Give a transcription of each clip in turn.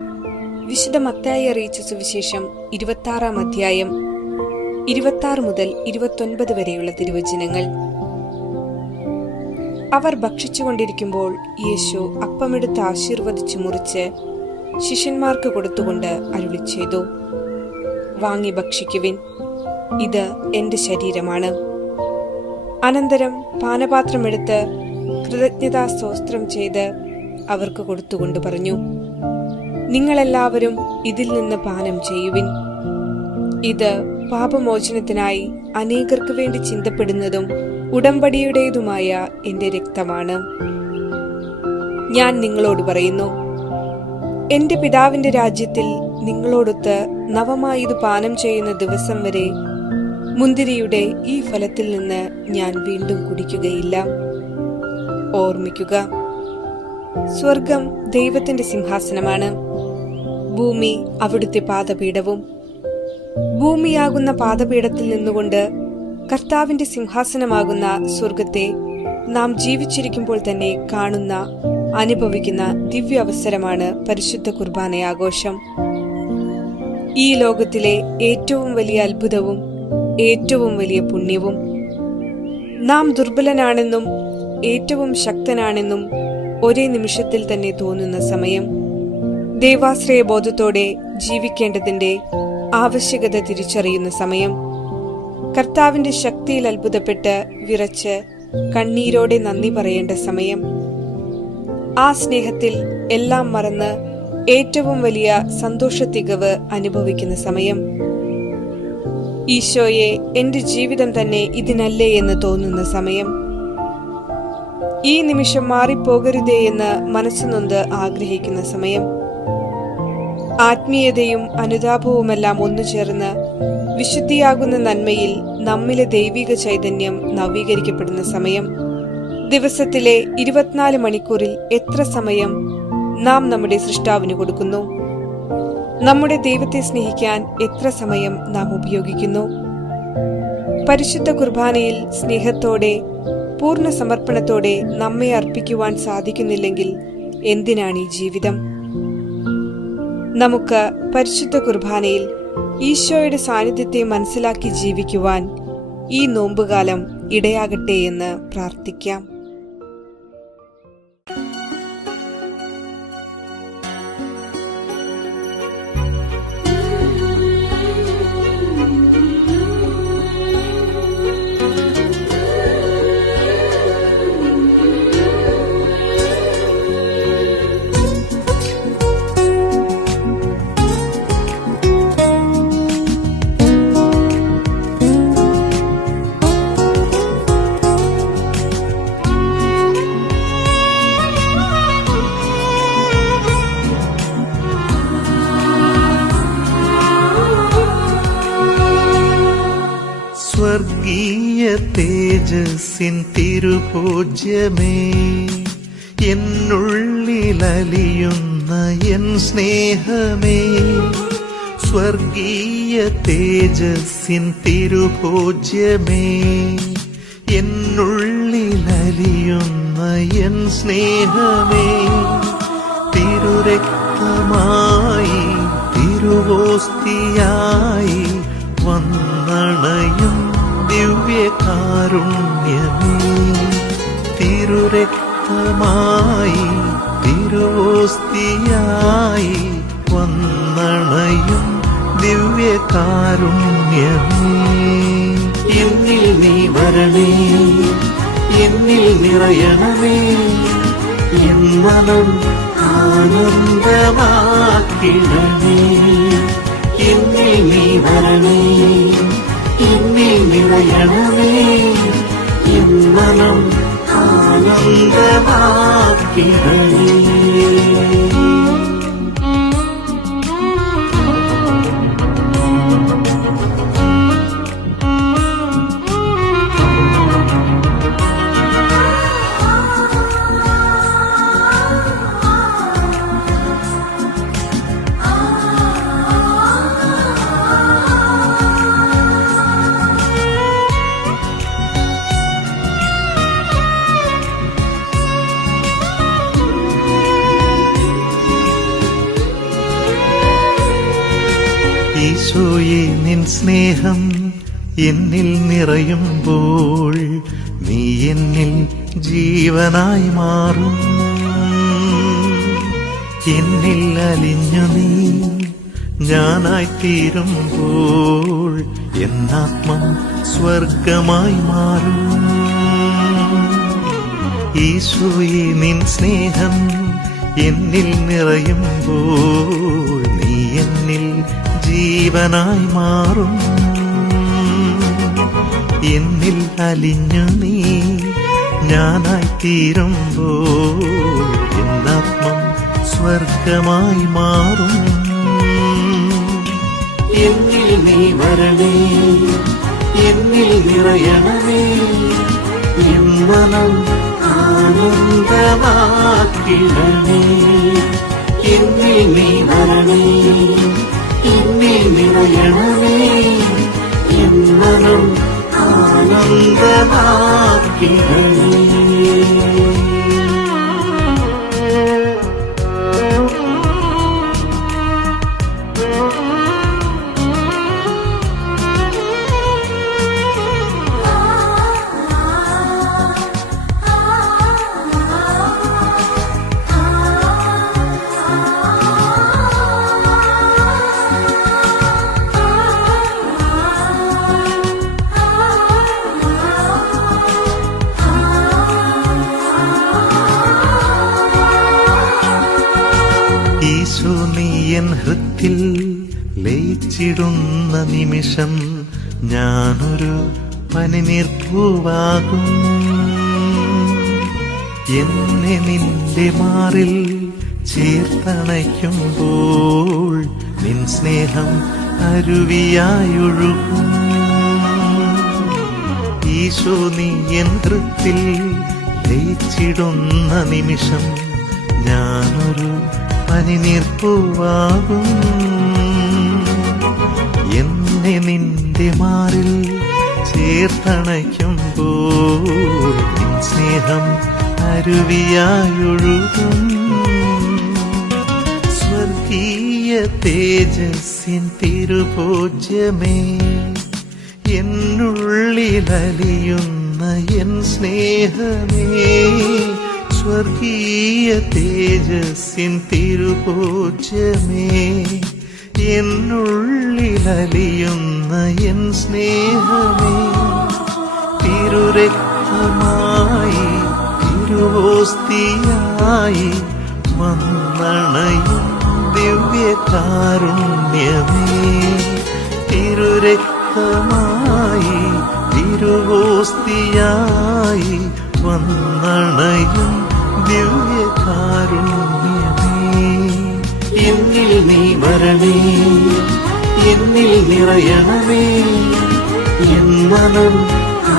വിശുദ്ധ മത്തായി അറിയിച്ച സുവിശേഷം 26-ാം അധ്യായം 26 മുതൽ 29 വരെയുള്ള തിരുവചനങ്ങൾ. അവർ ഭക്ഷിച്ചുകൊണ്ടിരിക്കുമ്പോൾ യേശു അപ്പമെടുത്ത് ആശീർവദിച്ചു മുറിച്ച് ശിഷ്യന്മാർക്ക് കൊടുത്തുകൊണ്ട് അരുളിച്ചെയ്തു, വാങ്ങി ഭക്ഷിക്കുവിൻ, ഇത് എന്റെ ശരീരമാണ്. അനന്തരം പാനപാത്രമെടുത്ത് കൃതജ്ഞതാ സ്തോത്രം ചെയ്ത് അവർക്ക് കൊടുത്തുകൊണ്ട് പറഞ്ഞു, നിങ്ങളെല്ലാവരും ഇതിൽ നിന്ന് പാനം ചെയ്യുവിൻ. ഇത് പാപമോചനത്തിനായി അനേകർക്ക് വേണ്ടി ചിന്തപ്പെടുന്നതും ഉടമ്പടിയുടേതുമായ എന്റെ രക്തമാണ്. ഞാൻ നിങ്ങളോട് പറയുന്നു, എന്റെ പിതാവിന്റെ രാജ്യത്തിൽ നിങ്ങളോടൊത്ത് നവമായത് പാനം ചെയ്യുന്ന ദിവസം വരെ മുന്തിരിയുടെ ഈ ഫലത്തിൽ നിന്ന് ഞാൻ വീണ്ടും കുടിക്കുകയില്ല. ഓർമ്മിക്കുക, സ്വർഗം ദൈവത്തിന്റെ സിംഹാസനമാണ്, ഭൂമി അവിടുത്തെ പാദപീഠവും. ഭൂമിയാകുന്ന പാദപീഠത്തിൽ നിന്നുകൊണ്ട് കർത്താവിന്റെ സിംഹാസനമാകുന്ന സ്വർഗത്തെ നാം ജീവിച്ചിരിക്കുമ്പോൾ തന്നെ കാണുന്ന, അനുഭവിക്കുന്ന ദിവ്യ അവസരമാണ് പരിശുദ്ധ കുർബാനയാഘോഷം. ഈ ലോകത്തിലെ ഏറ്റവും വലിയ അത്ഭുതവും ഏറ്റവും വലിയ പുണ്യവും. നാം ദുർബലനാണെന്നും ഏറ്റവും ശക്തനാണെന്നും ഒരേ നിമിഷത്തിൽ തന്നെ തോന്നുന്ന സമയം, ദൈവാശ്രയ ബോധത്തോടെ ജീവിക്കേണ്ടതിന്റെ ആവശ്യകത തിരിച്ചറിയുന്ന സമയം, കർത്താവിന്റെ ശക്തിയിൽ അത്ഭുതപ്പെട്ട് വിറച്ച് കണ്ണീരോടെ നന്ദി പറയേണ്ട സമയം, ആ സ്നേഹത്തിൽ എല്ലാം മറന്ന് ഏറ്റവും വലിയ സന്തോഷത്തികവ് അനുഭവിക്കുന്ന സമയം, ഈശോയെ എന്റെ ജീവിതം തന്നെ ഇതിനല്ലേ എന്ന് തോന്നുന്ന സമയം, ഈ നിമിഷം മാറിപ്പോകരുതേ എന്ന് മനസ്സുനൊന്ത് ആഗ്രഹിക്കുന്ന സമയം, ആത്മീയതയും അനുതാപവുമെല്ലാം ഒന്നുചേർന്ന് വിശുദ്ധിയാകുന്ന നന്മയിൽ നമ്മിലെ ദൈവിക ചൈതന്യം നവീകരിക്കപ്പെടുന്ന സമയം, ദിവസത്തിലെ 24 മണിക്കൂറിൽ എത്ര സമയം നാം നമ്മുടെ സൃഷ്ടാവിന് കൊടുക്കുന്നു? നമ്മുടെ ദൈവത്തെ സ്നേഹിക്കാൻ എത്ര സമയം നാം ഉപയോഗിക്കുന്നു? പരിശുദ്ധ കുർബാനയിൽ സ്നേഹത്തോടെ പൂർണ്ണ സമർപ്പണത്തോടെ നമ്മെ അർപ്പിക്കുവാൻ സാധിക്കുന്നില്ലെങ്കിൽ എന്തിനാണ് ഈ ജീവിതം? നമുക്ക് പരിശുദ്ധ കുർബാനയിൽ ഈശോയുടെ സാന്നിധ്യത്തെ മനസ്സിലാക്കി ജീവിക്കുവാൻ ഈ നോമ്പുകാലം ഇടയാകട്ടെ എന്ന് പ്രാർത്ഥിക്കാം. സ്വർഗീയ തേജസ്സിൻ തിരുഭോജ്യമേ, എന്നുള്ളിലലിയുന്ന എൻ സ്നേഹമേ, സ്വർഗീയ തേജസ്സിൻ തിരുഭോജ്യമേ, എന്നുള്ളിലലിയുന്ന എൻ സ്നേഹമേ, തിരുരക്തമായി തിരുവോസ്തിയായി വന്നണയും ദിവ്യകാരുണ്യമേ, തിരുരക്തമായി തിരുവോസ്തിയായി വന്നണയും ദിവ്യകാരുണ്യമേ, എന്നിൽ നീ വരണേ, എന്നിൽ നിറയണമേ, എൻ മനം ആനന്ദമാക്കിടണേ, എന്നിൽ നീ വരണേ, എന്നിൽ നിറയണമേ, എൻ മനം ആനന്ദമാക്കിടണേ. ഈശോയെ നിൻ സ്നേഹം എന്നിൽ നിറയുമ്പോൾ നീ എന്നിൽ ജീവനായി മാറും. എന്നിൽ അലിഞ്ഞു നീ ഞാനായി തീരുമ്പോൾ എന്നാത്മം സ്വർഗമായി മാറും. ഈശോയെ നിൻ സ്നേഹം എന്നിൽ നിറയുമ്പോൾ നീ എന്നിൽ ജീവനായി മാറും. എന്നിൽ അലിഞ്ഞു നീ ഞാനായി തീരുമ്പോൾ എന്നാത്മം സ്വർഗമായി മാറും. എന്നിൽ നീ വരണേ, എന്നിൽ നിറയണമേ, എൻ മനം ആനന്ദമാക്കിടണേ. എന്നിൽ നീ വരണേ, എന്നിൽ നിറയണമേ, എൻ മനം ആനന്ദമാക്കിടണേ. ഈശോ നീ എൻ ഹൃത്തിൽ ലയിച്ചിടുന്ന നിമിഷം ഞാനൊരു പനിനീർപ്പൂവാകും. എന്നെ നിന്റെ മാറിൽ ചേർത്തണയ്ക്കുമ്പോൾ നിൻ സ്നേഹം അരുവിയായൊഴുകും. ഈശോ നീ എൻ ഹൃത്തിൽ ലയിച്ചിടുന്ന നിമിഷം ഞാനൊരു പനിനീർപ്പൂവാകും. എന്നെ നിന്റെ മാറിൽ ചേർത്തണയ്ക്കുമ്പോൾ നിൻ സ്നേഹം അരുവിയായൊഴുകും. സ്വർഗീയ തേജസ്സിൻ തിരുഭോജ്യമേ, എന്നുള്ളിലലിയുന്ന എൻ സ്നേഹമേ, സ്വർഗീയ തേജസ്സിൻ തിരുഭോജ്യമേ, എന്നുള്ളിലലിയുന്ന എൻ സ്നേഹമേ, തിരുരക്തമായി തിരുവോസ്തിയായി വന്നണയും ദിവ്യകാരുണ്യമേ, തിരുരക്തമായി തിരുവോസ്തിയായി വന്നണയും ദിവ്യകാരുണ്യമേ. എന്നിൽ നീ വരണേ, എന്നിൽ നിറയണമേ, എൻ മനം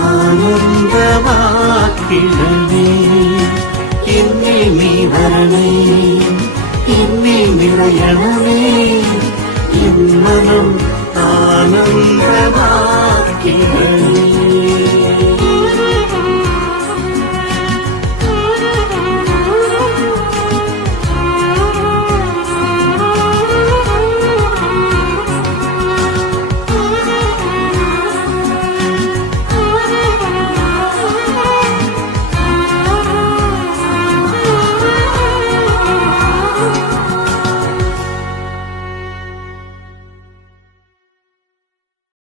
ആനന്ദമാക്കിടണേ. എന്നിൽ നീ വരണേ, എന്നിൽ നിറയണമേ, എൻ മനം ആനന്ദമാക്കിടണേ.